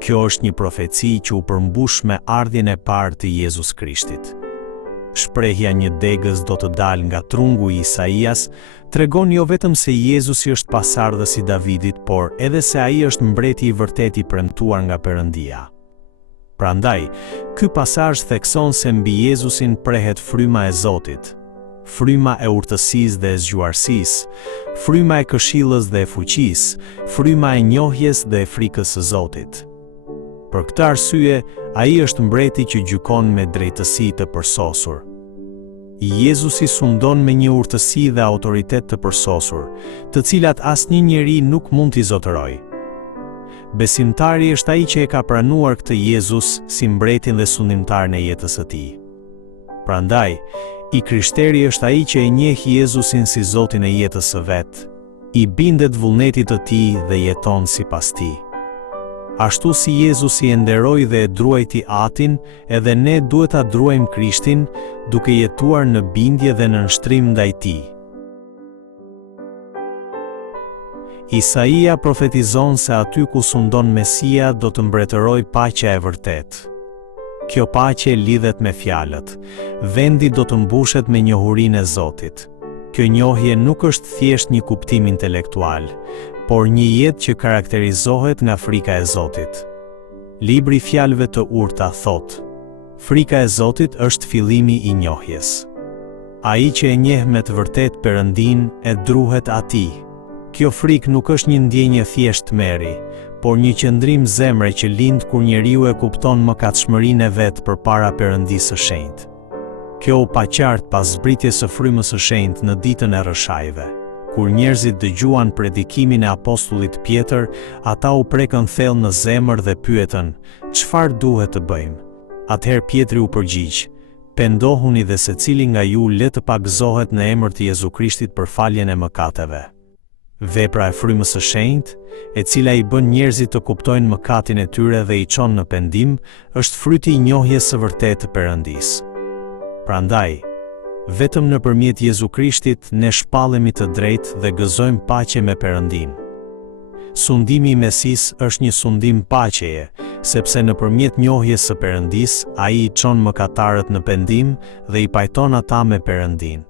Kjo është një profeci që u përmbush me ardhjen e parë të Jezus Krishtit. Shprehja një degës do të dalë nga trungu i Isaias tregon jo vetëm se Jezusi është pasardhësi i Davidit, por edhe se ai është mbreti i vërtet i premtuar nga Perëndia. Prandaj, ky pasazh thekson se mbi Jezusin prehet fryma e Zotit, fryma e urtësisë dhe e zgjuarësisë, fryma e këshillës dhe e fuqisë, fryma e njohjes dhe e frikës së Zotit. Për këtë arsye, ai është mbreti që gjykon me drejtësi të përsosur. Jezusi sundon me një urtësi dhe autoritet të përsosur, të cilat asnjë njeri nuk mund t'i zotërojë. Besimtari është ai që e ka pranuar këtë Jezus si mbretin dhe sundimtarin e jetës së tij. Prandaj, i krishteri është ai që e njeh Jezusin si Zotin e jetës së vet, i bindet vullnetit të tij dhe jeton sipas tij. Ashtu si Jezusi e nderoi dhe e druajti Atin, edhe ne duhet ta druajmë Krishtin, duke jetuar në bindje dhe në nështrim ndaj tij. Isaia profetizon se aty ku sundon Mesia do të mbretëroj paqja e vërtet. Kjo paqe lidhet me fjalët. Vendi do të mbushet me njohurinë e Zotit. Kjo njohje nuk është thjesht një kuptim intelektual, por një jetë që karakterizohet nga frika e Zotit. Libri i fjalëve të urta thot: Frika e Zotit është fillimi i njohjes. Ai që e njeh me të vërtet Perëndin e druhet atij. Kjo frikë nuk është një ndjenjë thjesht tmerri, por një qëndrim zemre që lind kur njeriu e kupton mëkatshmërinë e vet përpara Perëndisë së Shenjtë. Kjo u pa qartë pas zbritjes së frymës së Shenjtë në ditën e rrëshajve. Kur njerëzit dëgjuan predikimin e apostullit Pjetër, ata u prekën thellë në zemër dhe pyetën: "Çfarë duhet të bëjmë?" Atëherë Pjetri u përgjigj: "Pendohuni dhe secili nga ju le të pagëzohet në emër të Jezu Krishtit për faljen e mëkateve." Vepra e frymës së Shenjtë, e cila i bën njerëzit të kuptojnë mëkatin e tyre dhe i çon në pendim, është fryti i njohjes së vërtetë të Perëndisë. Prandaj, vetëm nëpërmjet Jezu Krishtit ne shpallemi të drejtë dhe gëzojmë paqe me Perëndin. Sundimi i Mesisë është një sundim paqeje, sepse nëpërmjet njohjes së Perëndisë, ai i çon mëkatarët në pendim dhe i pajton ata me Perëndin.